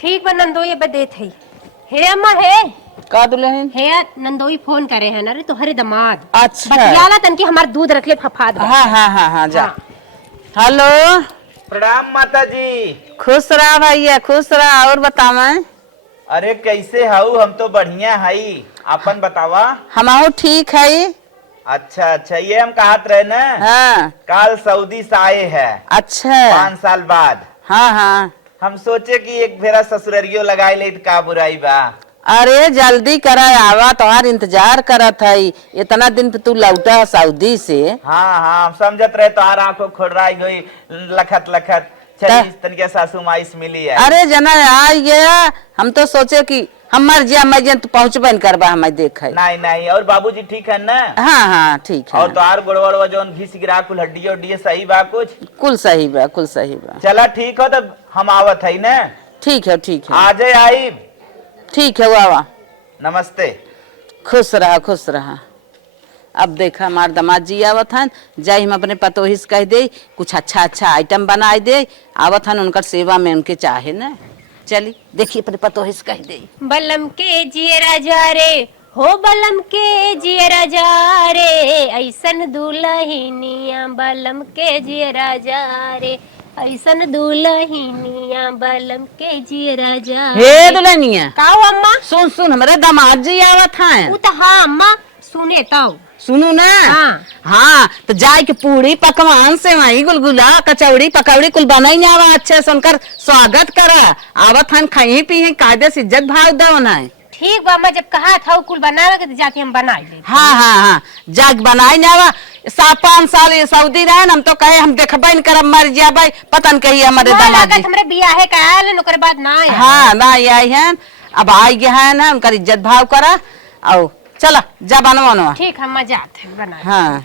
ठीक बा नंदोई अब देत है। हे अम्मा हे का दुल्हन? हे नंदोई फोन करे है ना रे तोहरे दमाद। अच्छा। बतियाला तनकी हमार दूध रखले फफाद बा। हाँ हाँ हाँ हाँ जा। हाँ। हेलो। प्रणाम माता जी। खुश रहा भैया, खुश रहा। और बतावा। अरे कैसे हाउ? हम तो बढ़िया हई, अपन बतावा। हमारो ठीक है। अच्छा अच्छा, ये हम कहत रहे ना। हाँ। काल सऊदी से आए है। अच्छा। 5 साल बाद। हाँ हाँ। हम सोचे कि एक फेरा ससुररियो लगाई ले तो का बुराई बा। अरे जल्दी करा, आवा तोहार इंतजार करत है। इतना दिन पे तू लौटा सऊदी से। हाँ हाँ, हम समझत रहे तो आंखों खोड़ाई गई लखत लखत चली तनिके सासू माई से मिली है। अरे जना आ गया। हम तो सोचे कि हम मर जिया मैं जन तू पहुँचबे न करबा हमें देख है। नहीं नहीं, और बाबूजी ठीक है ना? हाँ हाँ ठीक है। और तो आर गोड़वा जोन घिस गिरा कुल हड्डियों उड्डियों सही बा कुछ? कुल सही बा, कुल सही बा। चला ठीक हो तो हम आवत है ना। ठीक है ठीक है। आज आई। ठीक है वावा। नमस्ते। खुश रहा खुश रहा। अब देखा हमार दामाद जी आवत हन, जाई हम अपने पतोही से कह दे कुछ अच्छा अच्छा आइटम बनाए दे। आवत हन उनकर सेवा में उनके चाहे ना। चली देखिए अपने पतोही से कह दे। बलम के जिए राजा रे हो बलम के जिए राजा रे ऐसन दुल्हनिया बलम के जिए राजा रे ऐसन दुल्हनिया बलम के जिए राजा। हे दुल्हनिया। का हो अम्मा? सुन सुन हमारे दामाद जी आवत हैं। उ तो हाँ अम्मा सुने तो। सुनू ना। हाँ। हाँ तो जाए के पूरी पकवान से वही गुलगुला कचौड़ी पकौड़ी कुल बनाई ना आवा अच्छे से उनकर स्वागत करा। आवत हन खाई पी कायदे से इज्जत भाव दवन है। ठीक बा अम्मा, जब कहा था कुल बनावे के तो जाके हम बना ले। हाँ हाँ हाँ जाग बनाई ना आवा। 5 साल ये सऊदी रहे हम तो कहे हम देखबे न करब मर जाबे पतन कही हमारे दामाद जी। हमरे बियाह के आयल ओकर बाद ना आया। हाँ ना आई हैं। अब आई गए हैं ना उनकर इज्जत भाव करा। आओ चला जा बनवा। ठीक हम जात है बना। हाँ।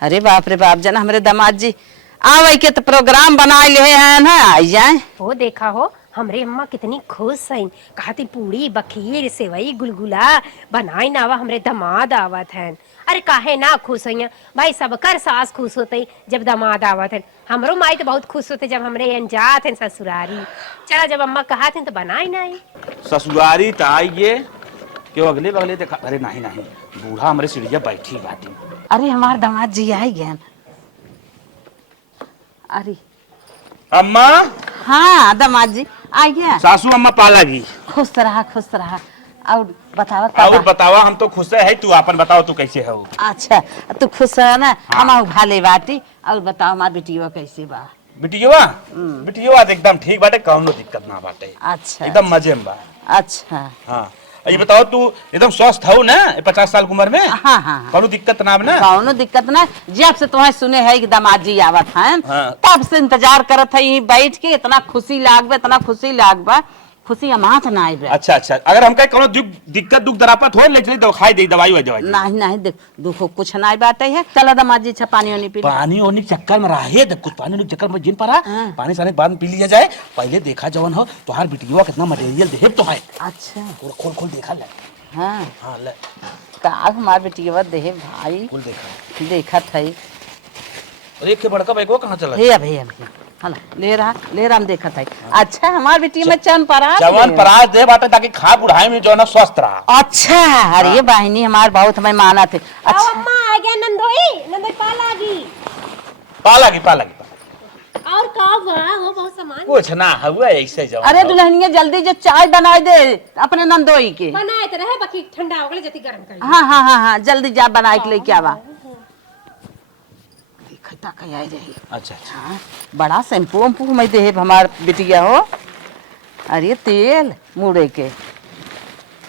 अरे बाप रे बाप जना हमारे दामाद जी आवे के तो प्रोग्राम बना ले हैं ना आई जाए। वो देखा हो हमरे अम्मा कितनी खुश है। कहती पूरी बखीर सेवई गुलगुला बनाई नावा हमरे दामाद आवत हैं। अरे काहे ना खुश है भाई, सबकर सास खुश होते जब दामाद आवत हैं। हमरो माई तो बहुत खुश होते जब हमरे यहाँ जात हैं ससुरारी। चला जब अम्मा कहा थे तो बनाई नहीं। ससुरारी तो आइए क्यों अगले बगले देखा। अरे नहीं नहीं, बूढ़ा हमारे सीढ़िया बैठी बाटी। अरे हमारे दामाद जी आई गए। अरे अम्मा। हाँ दामाद जी आ गया। सासू अम्मा पालागी। खुश रहा खुश रहा। और बतावा और बतावा, हम तो खुश है। तू अपन बताओ तू कैसे हो? अच्छा तू खुश है ना। हाँ। हम भाले बाटी। और बताओ हमार बेटिया कैसे बा? बिटिया बिटिया एकदम ठीक बाटे, कौनो दिक्कत ना बाटे। अच्छा एकदम मजे में बा। अच्छा। हाँ ये बताओ तू एकदम स्वस्थ हो ना 50 साल की उम्र में? हाँ हाँ हाँ। कौनो दिक्कत ना ना? कौनो दिक्कत ना। जब से तुम्हें सुने है कि दामाद जी आवत हैं। हाँ। तब से इंतजार करत है यहीं बैठ के। इतना खुशी लागबा इतना खुशी लागबा खुशी अमात ना आई। अच्छा अच्छा, अगर हमका कोनो दिक्कत दुख दरापत हो ले चली दो खाई दे दवाई दवाई। नहीं नहीं देख दुख कुछ ना बाटे है। चला दामाद जी अच्छा पानी वानी पी लो। पानी ओनी चक्कर में रहे कुछ पानी ओनी चक्कर में जिन पड़ा। हाँ। पानी साने बाद में पी लिया जाए। पहले देखा जवन हो तुहार बिटिया कितना मटेरियल देहे तो है। अच्छा। पूरा खोल खोल देखा ले। हाँ हाँ ले काल हमार बेटिया देहे भाई खोल देखा। देखत है। और एक के बड़का बैगो कहाँ चला? हे अभी हला ले रहा हम देखत है। अच्छा हमार बेटिया में चन परास जवन परास दे बाटे ताकि खा बुढ़ाई में जो ना स्वस्थ रहा। अच्छा। अरे बहनी हमार बहुत हमें माना थे। अच्छा अम्मा आ गया नंदोई पालागी। पालागी और का हुआ हो बहुत सामान कुछ ना हुआ ऐसे जवन। अरे दुल्हनिया जल्दी जो चाय बनाए दे अपने नंदोई के। बनाए तो रहे बाकी ठंडा हो गले जति गरम कर। हाँ हाँ हाँ हाँ जल्दी जा बनाए के लेके आवा। देखता कहीं आई रही। अच्छा अच्छा। हाँ बड़ा शैम्पू वैम्पू मैं दे हमार बिटिया हो। अरे तेल मुड़े के।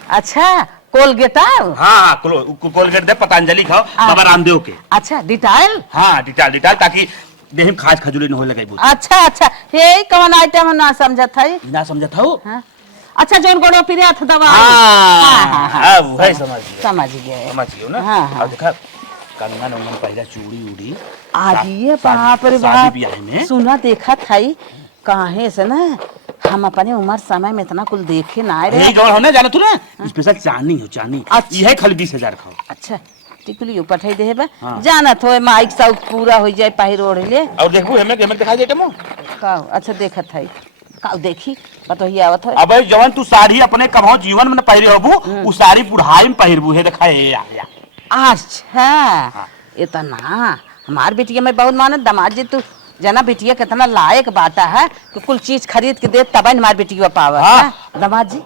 अच्छा कोलगेट। हाँ हाँ कोलगेट दे पतंजलि खाओ बाबा रामदेव के। अच्छा डिटाइल। हाँ डिटाल ताकि देह में खाज खजूरी न हो लगे। अच्छा अच्छा हे कौन आइटम ना समझत है ना समझत हो? हाँ? अच्छा जोन गोड़ो पिरिया था दवा। हाँ वही समझ गए समझ गए ना। हाँ, हाँ। अब देखा कंगन उंगन पहला चूड़ी उड़ी आगे बाप रे शादी बाप ब्याह में सुना देखा था कहे से ना हम अपने उम्र समय में इतना कुल देखे ना आए यही रहे। जौन होने जाना तू ना स्पेशल चांदी हो चांदी। अच्छा। यही खाली 20,000 खाओ। अच्छा टिकली पठाई दे बा। हाँ। जाना थो माइक सब पूरा हो जाए पहिर ओढ़ ले। और देखबू हमें दिखाई देते मो का अच्छा देखत है का देखी पतोही आवत है। अबे जवन तू साड़ी अपने कभो जीवन में न पहिरे होबू उ साड़ी बुढ़ाई में पहिरबू है देखा ये आ गया। अच्छा इतना हमार बिटिया में बहुत मानत दामाद जी तू जना बिटिया कितना लायक बाटा है कि कुल चीज खरीद के दे तब हमार बिटिया पावा। हाँ। दामाद जी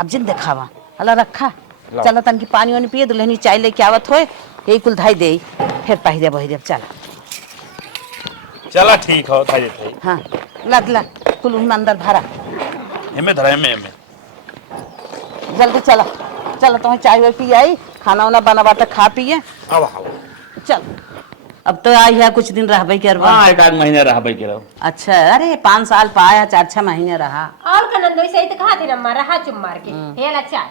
अब जिन दिखावा हला रखा चलो तन की पानी वानी पिए दुल्हनी चाय लेके आवत होए यही कुल धाई दे फिर पहिरे बहिरे चला। चला ठीक हो था ये हाँ लद ला कुल उन अंदर भरा एमे धरा एमे जल्दी चला चलो तुम्हें चाय वाय पी आई खाना वाना बना बाटा खा पिए अब आओ। चल अब तो आई है कुछ दिन रहबे करवा। हां एक आध महीने रह भाई के रहो। अच्छा अरे 5 साल पाया 4-6 महीने रहा। और कनंदोई सही तो कहा थे ना रहा चुम मार के हेला चाय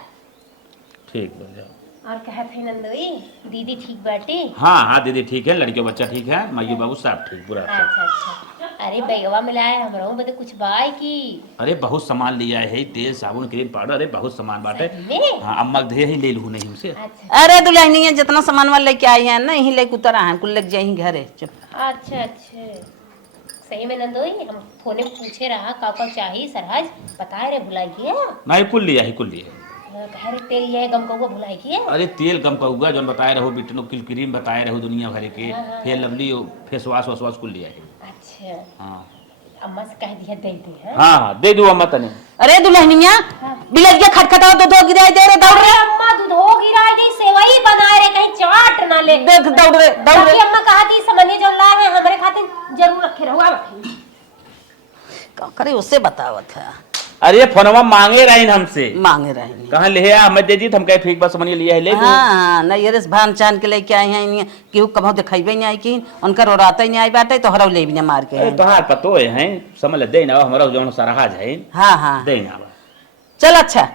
ठीक बोल जाओ। और कहा थे नंदोई दीदी ठीक बाटी। हाँ दीदी ठीक है लड़कियों बच्चा ठीक है मायू बाबू सब ठीक पूरा। अच्छा अरे बैगवा मिलाया हमरो बदे कुछ बाय की। अरे बहुत सामान लिया है तेल साबुन क्रीम पाउडर अरे बहुत सामान बाटे। में हाँ अम्मा दे ही ले लू नहीं हमसे। अच्छा अरे दुल्हनी है जितना सामान वाला लेके आई है ना यही लेके उतर आए कुल लेके जाई घरे चुप। अच्छा सही में नंदोई हम फोने पूछे रहा का चाहिए सरहज बताए रे भुलाई किया नहीं कुल लिया है कुल लिया। कह रे तेल ये गम कौवा भुलाई किया। अरे तेल कम कहूँगा जो बताए रहो बिटनो किल क्रीम बताए रहो दुनिया भर के fair lovely face wash wash कुल लिया है। अच्छा हाँ अम्मा से कह दिया दे दे हैं। हाँ दे दू अम्मा तने। अरे दुल्हनिया बिलैया खटखटाओ दूध गिराई दे रे दौड़ अरे रे अम्मा दूध हो गिरा दी सेवई बनाए रे कहीं चाट ना ले। देख दौड़ रे बाकी अम्मा कहा थी समझे जो ला है हमारे खातिर जरूर रखे रहुआ बैठी। का करे उससे बतावत है अरे फोनवा मांगे रही हमसे मांगे रहे कहाँ ले आ हमें दे दी हम कहे ठीक बस समझ लिया है ले दो। हाँ नहीं अरे भान चान के लेके आए हैं केहू कभो दिखाइबे नहीं आई कि उनका रोराता ही नहीं आई बाटे तो हरौ ले भी ना मार के अरे तोहार पतो है समझ ले दे ना हमारा जो सराहाज है। हाँ हाँ दे ना चल अच्छा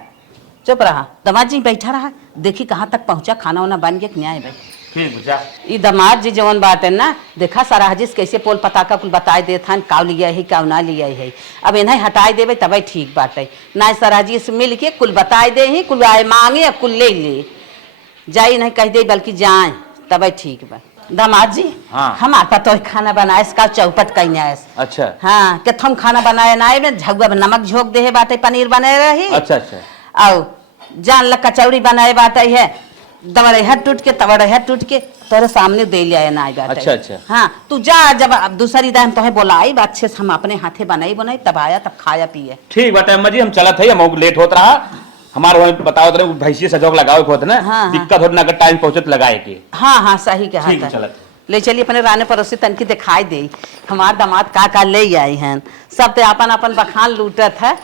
चुप रहा दामाद जी बैठा रहा देखी कहाँ तक पहुंचा खाना वाना बन गया कि नहीं आए भाई। ठीक बुझा ई दामाद जी जवन बात है ना देखा सराहजिस कैसे पोल पताका कुल बताए दे था काव लिया है काव ना लिया है अब इन्हें हटाए देवे तब ठीक बात है ना सराहजी से मिल के कुल बताए दे ही कुल आए मांगे कुल ले ले जाई नहीं कह दे बल्कि जाए तब ठीक बा। दामाद जी हाँ। हमार पतो खाना बनाए का चौपट कहीं आए। अच्छा हाँ कि थम खाना बनाए ना में झगुआ नमक झोंक दे बाटे पनीर बने रही। अच्छा अच्छा आओ जान ल कचौड़ी बनाए बाटे है दवड़े है टूट के तवड़े है टूट के तोरे सामने दे लिया ना बाटे। अच्छा अच्छा हाँ तू जा जब अब दूसरी दाम तो है बोलाई अच्छे से हम अपने हाथे बनाई तब आया तब खाया पिए। ठीक बात अम्मा जी हम चला थे हम लेट होत रहा हमारे वहाँ बताओ तो भैंसी सजोक लगाओ होत ना। हाँ, दिक्कत होत ना अगर टाइम पहुंचे तो लगाए के। हाँ हाँ सही कहा ठीक था। चलत ले चलिए अपने राने पड़ोसी तनकी दिखाई दे हमार दामाद का ले आई हैं सब तो अपन अपन बखान लूटत है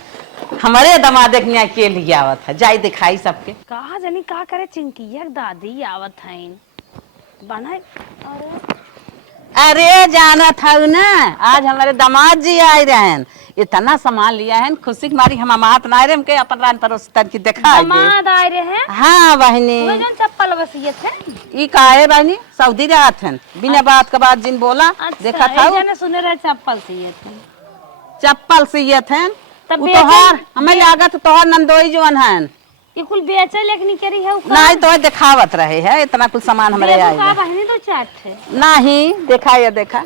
हमारे दामाद के लिए आवत है जाई दिखाई सबके कहा जानी का करे चिंकिया दादी आवत हैं बनाए। अरे जाना था ना आज हमारे दामाद जी आए रहन इतना सामान लिया है खुशी की मारी हम मात ना रहे के अपन रान पड़ोसी तनकी दिखाई दे। दामाद आए रहे हैं हाँ बहनी वो जो चप्पल वसीयत है। ई का है बहनी सऊदी रात है बिना बात के बाद जिन बोला देखा था जाने सुने रहे चप्पल सीयत है चप्पल सियत है तब तोहर हमें लागत तोहर नंदोई जोन है ये कुल बेचे लेखनी करी है नहीं तो दिखावत रहे है इतना कुछ सामान हमारे का आए बहनी तो चाट है नहीं देखा ये देखा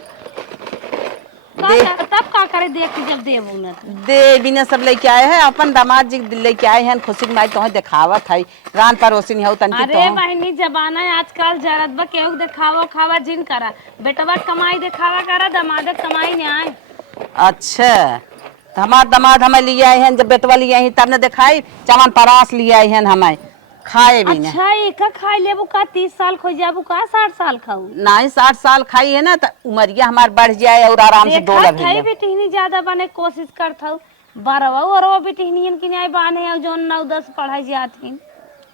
तब का करे देख के जब देबू न दे बिना सब लेके आए हैं अपन दामाद जी लेके आए हैं खुशी की माई तो दिखावत है रान पड़ोसी हो तनकी अरे तो बहनी जमाना है आजकल जरत बा केहू देखावा खावा जिन करा बेटवा कमाई देखावा करा दमाद कमाई नहीं आए। अच्छा तो हमार दामाद हमें लिए आए हैं जब बेटवा लिए हैं तब ने दिखाई चमन परास लिए आए हैं हमें खाए भी ना। अच्छा एक खाई लेबू का 30 साल खो जाबू का 60 साल खाऊ नहीं 60 साल खाई है ना तो उमरिया हमार बढ़ जाए और आराम से डोला भी खाई ले। भी टिहनी ज्यादा बने कोशिश करत हूँ बारवा और वो भी टिहनियन की न्याय बाने है जो 9-10 पढ़ाई जाती।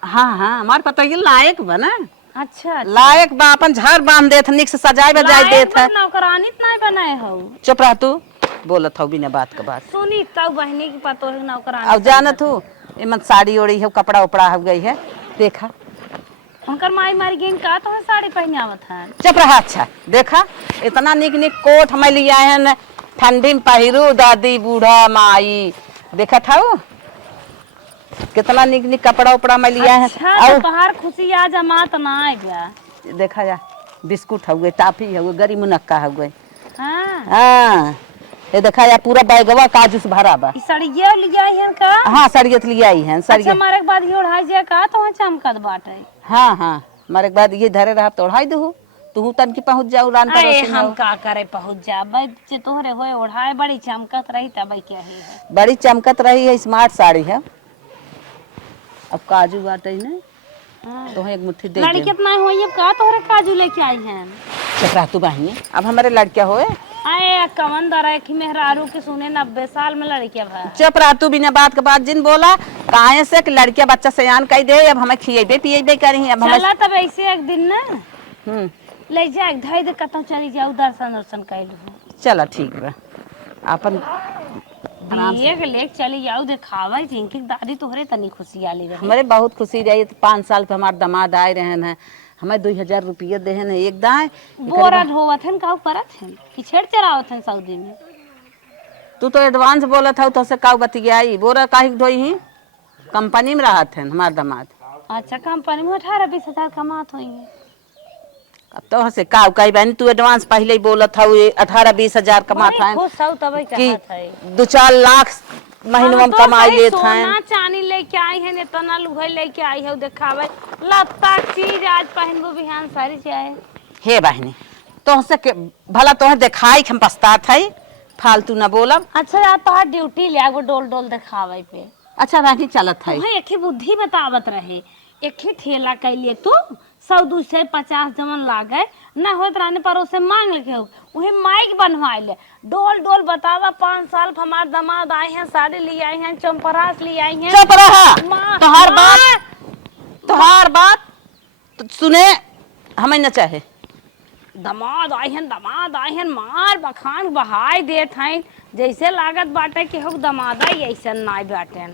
हाँ हाँ हमार पता ये लायक बना अच्छा लायक बा अपन झाड़ बांध देत निक से सजाए बजाए देत है। नौकरानी नहीं बनाए हो चुप रह तू बोलत हो बिना बात के बात सुनी तब बहनी की पतो है नौकरानी अब जानत हूँ एमन साड़ी ओड़ी है कपड़ा उपड़ा हो गई है देखा उनकर माई मारी गिन का तो है साड़ी पहने आवत है। चुप रहा अच्छा देखा इतना निक निक कोट हमें लिए आए हैं ठंडी में पहिरू दादी बूढ़ा माई देखा था वो कितना निक निक कपड़ा उपड़ा में लिया है। अच्छा तो पहाड़ खुशी आ जमात ना आए गया देखा जा बिस्कुट हो गए टाफी हो गए गरी मुनक्का हो गए। हाँ हाँ ये देखा या पूरा बैगवा काजू से भरा बा। ई सड़िया लिया है का? हाँ सरियत लिया आई है अच्छा सरियत। मारे के बाद ये ओढ़ाई जे का तो चमकत बाटे। हाँ हाँ मारे के बाद ये धरे रहा तोड़ाई दू तू तन की पहुंच जाऊ रान अरे पड़ोसी में हम हो। का करे पहुंच जा भाई जे तोहरे होए ओढ़ाए बड़ी चमकत रही तब क्या है। बड़ी चमकत रही है स्मार्ट साड़ी है। अब काजू बाटे ने तो एक मुट्ठी दे लड़की दे। कितना होई अब का तोहरे काजू लेके आई हैं। चपरा तू बहिनी अब हमारे लड़किया होए आए कवन दरा की मेहरारू के सुने 90 साल में लड़किया भा। चुप रह तू बिना बात के बाद जिन बोला काहे से कि लड़किया बच्चा सयान कह दे अब हमें खिएबे पिएबे करी अब हमें चला तब ऐसे एक दिन ना ले जा धाई दे कतौ चली जाऊ दर्शन कैलू। चला ठीक बा अपन बिये के लेक चली जाऊ देखावा जिनकी दादी तोहरे तनी खुशी आली रही। हमारे बहुत खुशी रही 5 साल पे हमारे दामाद आए रहे हैं हमें 2000 रुपये दे हैं एक दाए। बोरा ढोवत हन काऊ करत हन कि छेड़ चरावत हन सऊदी में। तू तो एडवांस बोला था तो से काऊ बतियाई बोरा काहे ढोई ही कंपनी में रहत हैं हमारे दामाद। अच्छा कंपनी में 18-20 हजार कमात होई। अब तो से काऊ कही बहन तू एडवांस पहले ही बोला था 18-20 हजार कमाता है खुश सऊ तब कि कहत है 2-4 लाख महीनों में कमाई लेत हैं। सोना चांदी लेके आई है इतना लुगाई लेके आई है देखावे लत्ता चीज आज पहनबो बिहान सारी जाए। हे बहनी तो से भला तो दिखाई हम पछतात है फालतू न बोलब। अच्छा यार तोहार ड्यूटी ले आगो डोल डोल देखावे पे। अच्छा रानी चलत है वही एक ही बुद्धि बतावत रहे एक ही ठेला कैलिए तू 100-250 जमन लागे न होत रहने पर उसे मांग लेके वही माइक बनवाए ले डोल डोल बतावा 5 साल हमार दामाद आए हैं साड़ी ले आई हैं चंपरास ले आई हैं। चुप रहा माँ, तोहार बात तो सुने हमें न चाहे। दामाद आए हैं मार बखान बहाई देत हैं जैसे लागत बाटे कि हो दामादा ऐसा ना बाटे।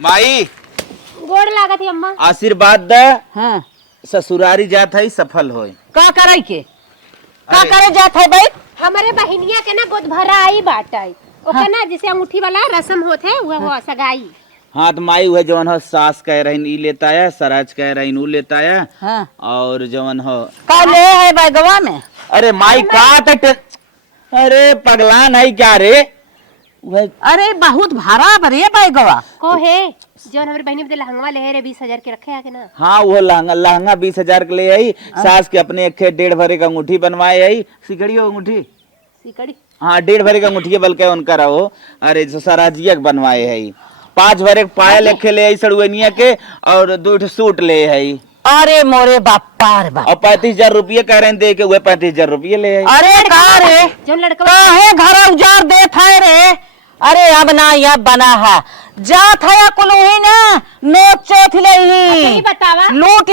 माई गोड़ लागत है अम्मा। आशीर्वाद दे हाँ ससुरारी जात है सफल होए। का करे के का अरे। करे जात है भाई। हमारे बहनिया के ना गोद भरा आई बाटाई ओके ना जैसे अंगूठी वाला रस्म होत है वो हो सगाई। हाँ तो माई हुए जवन हो सास कह रही ई लेता है सराज कह रही ऊ लेता है हाँ और जवन हो का ले है बैगवा में। अरे माई का तट अरे पगलान है क्या रे वह अरे बहुत भारा बरे बैगवा को है जो हमारे बहनी बदे लहंगवा ले रे 20,000 के रखे आके ना। हाँ वो लहंगा 20,000 के ले आई सास के अपने एक 1.5 भरे का अंगूठी बनवाए आई सिकड़ी हो अंगूठी सिकड़ी हाँ 1.5 भरे का अंगूठी बल्कि उनका रहो। अरे जो सराजिया के बनवाए है 5 भरे पायल लेके ले आई सड़ुनिया के और 2 सूट ले आई। अरे मोरे बापा रे बाप और 35,000 रुपये कह रहे दे के हुए 35,000 रुपये ले आई। अरे का रे जो लड़का काहे घर उजार दे थे रे। अरे अब ना यह बना है जात है कुल ही ना नोट चोथ ले ही बतावा लूट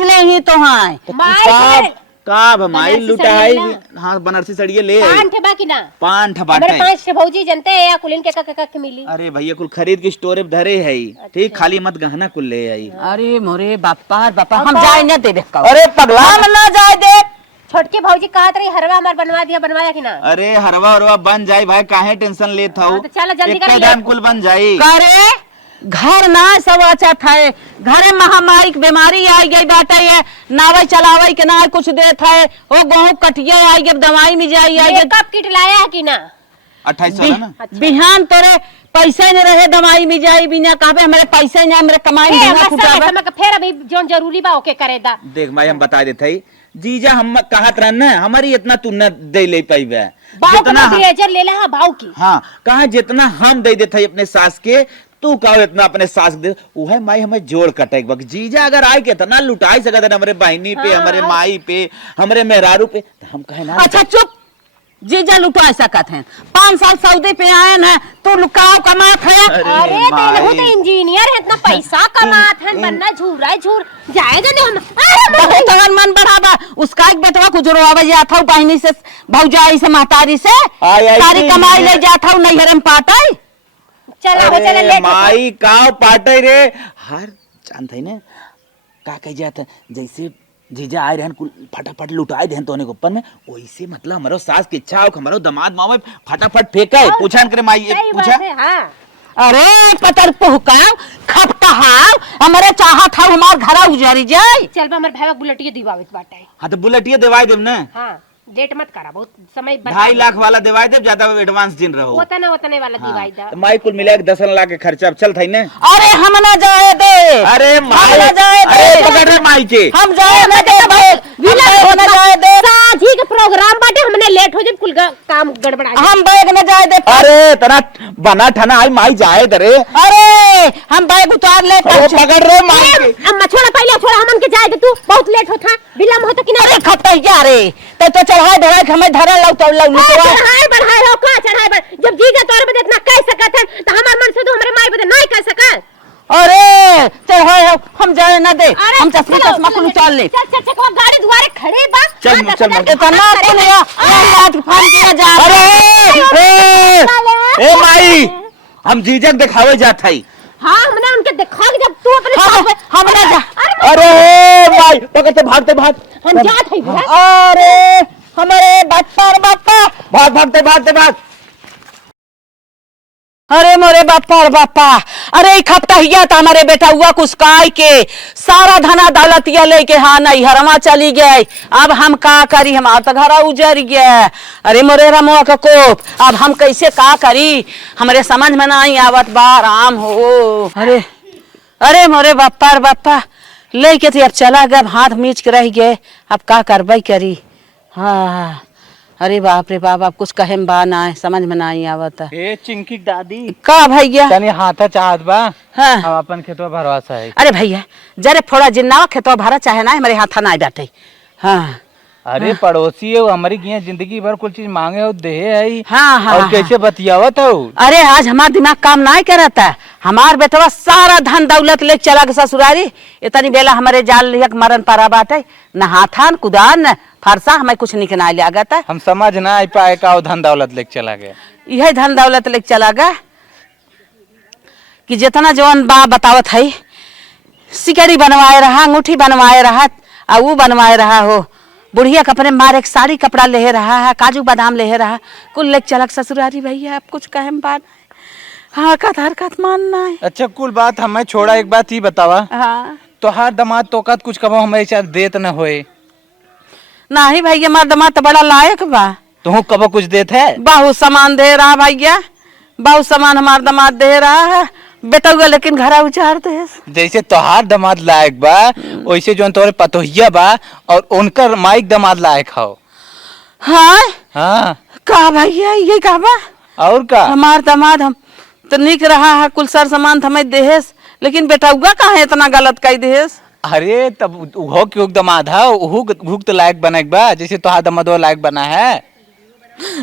ले ही तो हाँ माई का माई बनारसी लुटाई साड़ी हाँ बनारसी सड़िए ले आई। पान ठबा की ना 5 हमारे बाटे 5 से भौजी जनते हैं या कुलिन के का मिली। अरे भैया कुल खरीद के स्टोर में धरे है ठीक खाली मत गहना कुल ले आई। अरे मोरे बापा बापा हम जाए न देवे का अरे पगला हम ना जाए दे। छोटकी भौजी कहत रही हरवा हमार बनवाया कि ना। अरे हरवा हरवा बन जाई भाई काहे टेंशन लेत हूँ तो चलो जल्दी कर ले। दाम कुल बन जाई। करे घर ना सब अच्छा था घरे महामारी की बीमारी आई गई बाटा है नावे चलावे के ना कुछ दे था वो गेहूं कटिया आई गई दवाई में जाई आई गई मेकअप किट लाया है कि ना। 2800 है ना। बिहान तोरे पैसे न रहे दवाई में जाई बिना कहबे हमारे पैसे न मेरे कमाई ए, बिना कुटावे। फिर अभी जोन जरूरी बा ओके करे दा। देख भाई हम बता देते ही जीजा हम कहत रहन ना हमारी इतना तू न दे ले पाइबे बाऊ का ब्लेजर ले ले हां भाऊ की। हाँ कहा जितना हम दे देते अपने सास के तू कहो इतना अपने सास दे वह माई हमें जोड़ कटे वक्त जीजा अगर आए के इतना लुटाई सकते हमारे बहनी पे हमारे माई पे हमारे मेहरारू पे तो हम कहे ना। अच्छा चुप जीजा लुटा सकत हैं 5 साल सऊदी पे आए हैं तो लुकाओ कमात है। अरे तेलहू तो इंजीनियर है इतना पैसा कमात है बनना झूरा झूर जाएगा नहीं हम। बहुत अगर मन बढ़ावा उसका एक बेटवा गुजरवावे जाता हूँ बहनी से भौजाई से महतारी से सारी कमाई ले जाता हूँ नैहर में पाटाई। चला हो चले ले माई काव पाटे रे हर जानते है ना का कह जाता जैसे जीजा आए रहन कुल फटाफट लुटाए देहन तो ऊपर में वैसे मतलब हमारो सास की इच्छा हो हमारो दामाद मावे फटाफट फेंका है पूछान करे माई सही पूछा बात है। हाँ अरे पतर पुहकाओ खपटहाओ हमारे चाहत है हमार घर उजरी जाए। चल बा हमार भाई बुलेटिया दिवावित बाटा है। हाँ तो बुलेटिया दिवाई देम ना। हाँ लेट मत करा, बहुत समय 2.5 लाख वाला दिवाई दे, ज्यादा एडवांस दिन रहो। उतने वाला दिवाई दा। तो माई कुल मिला के 10 लाख के खर्चा अब चल था ने। अरे हम ना जाए दे, अरे माई, हम ना जाए दे, अरे पकड़ रे माई के। हम जाए ना दे भाई, हम ना जाए दे, साझी के प्रोग्राम बाटे, हमने लेट हो जाए, कुल काम गड़बड़ा जाए। हम बैग ना जाए दे। अरे तना बना ठना आई माई जाए दरे। अरे हम बैग उतार ले। अरे पकड़ रे माई के। अम्मा छोड़ा, पहले छोड़ा, हमन के जाए दे, तू बहुत लेट होता, विलम्ब होता कि अरे खतैया रे, तो चढ़ाए धराए के हमें धरा लौ तो लौ चढ़ाए बढ़ाए हो का चढ़ाए बढ़, जब जीजा तोरे बदे इतना कह सकत है तो हमार मन से तो हमरे माई बदे नहीं कह सकत। अरे चढ़ाए हम जाए ना दे, हम चश्मा कुल उतार ले। चल चल चल, गाड़ी दुआरे खड़े बा। चल, हाँ, चल, 10,000 चल। इतना कौन है लात फान किया जा। ए माई, हम जीजक दिखावे जात हई। हाँ, हमने उनके देखा कि जब तू अपने हम ना जा। अरे माई पकड़ते भागते भाग, हम जात हई भला। अरे हमारे बापा भाग भागते भागते भाग। अरे मोरे बापा, अरे एक हफ्ता हिया था हमारे बेटा हुआ कुसकाई के सारा धना दौलतिया लेके हाँ नहीं हरमा चली गए। अब हम का करी, हमारा तो घर उजर गया। अरे मोरे रमुआ का कोप, अब हम कैसे का करी, हमारे समझ में नहीं आवत बा। राम हो। अरे मोरे बापा लेके थे, अब चला गया, हाथ मीच के रह गए, अब का करबई करी। हाँ अरे बाप रे बाप, अब कुछ कहे में बा ना समझ में नहीं आवत। ए चिंकी दादी, का भैया? तनी हाथा चाहत बा, हाँ। हम अपन खेतवा भरवासा है। अरे भैया जरे फोड़ा जिन्ना खेतवा भरा चाहे ना हमारे हाथा ना बैठे। हाँ अरे पड़ोसी है, हमारी किया जिंदगी भर कुछ चीज मांगे हो दे है। हाँ हाँ, और हाँ। कैसे बतियावत हो? अरे आज हमारा दिमाग काम नहीं करता है, हमार बेटवा सारा धन दौलत लेके चला गया ससुरारी। इतनी बेला हमारे जाल लिया मरण पारा बाटे, न हाथान कुदान न फरसा, हमें कुछ निकना लिया गया। हम समझ ना आ पाए का वो धन दौलत लेके चला गया। यही धन दौलत लेके चला गया कि जितना जवान बा बतावत है, सिकड़ी बनवाए रहा, अंगूठी बनवाए रहा, और वो बनवाए रहा हो, बुढ़िया कपड़े मार एक साड़ी कपड़ा ले रहा है, काजू बादाम ले रहा, कुल लेके चलक ससुरारी। भैया आप कुछ कहे बात हाँ का मानना है। अच्छा कुल बात हमें छोड़ा, एक बात ही बतावा, हाँ तोहार दमाद तोकत कुछ कबो हमें चाह देत न होए? नहीं भैया, हमारा दमाद तो बड़ा लायक बा, तुहू कबो कुछ देत है? बहुत सामान दे रहा भैया, बहुत सामान हमारा दमाद दे रहा है। बेटा हुआ लेकिन घर उचार दे। जैसे तोहार दमाद लायक बा, वैसे जो तोरे पतोहिया बा और उनकर माइक दमाद लायक हो। हाँ हाँ का भैया ये का बा? और का? हमार दमाद हम तो निक रहा है, कुल सर सामान हमें देहेस, लेकिन बेटा हुआ कहाँ है इतना गलत कही देहेस। अरे तब हो क्यों दमाद है, उहू तो लायक बने बा जैसे तोहार दमाद लायक बना है।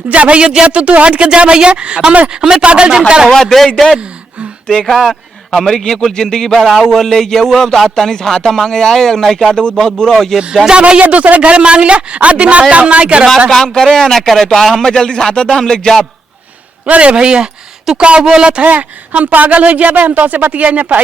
जा भैया जा, तू हट के जा भैया, हमें पागल जिन कर दे देखा हमारी ये कुल जिंदगी भर आऊ और ले ये तो आज तनी हाथा मांगे आए नहीं कर दे बहुत बुरा हो ये। जा भैया दूसरे घर मांग लिया, आज दिमाग काम नहीं कर दिमाग काम करे या ना करे, तो हम जल्दी से हाथा था हम लेके जा। अरे भैया तू का बोलत है, हम पागल हो जाबे, हम तो से बतिया न पाई।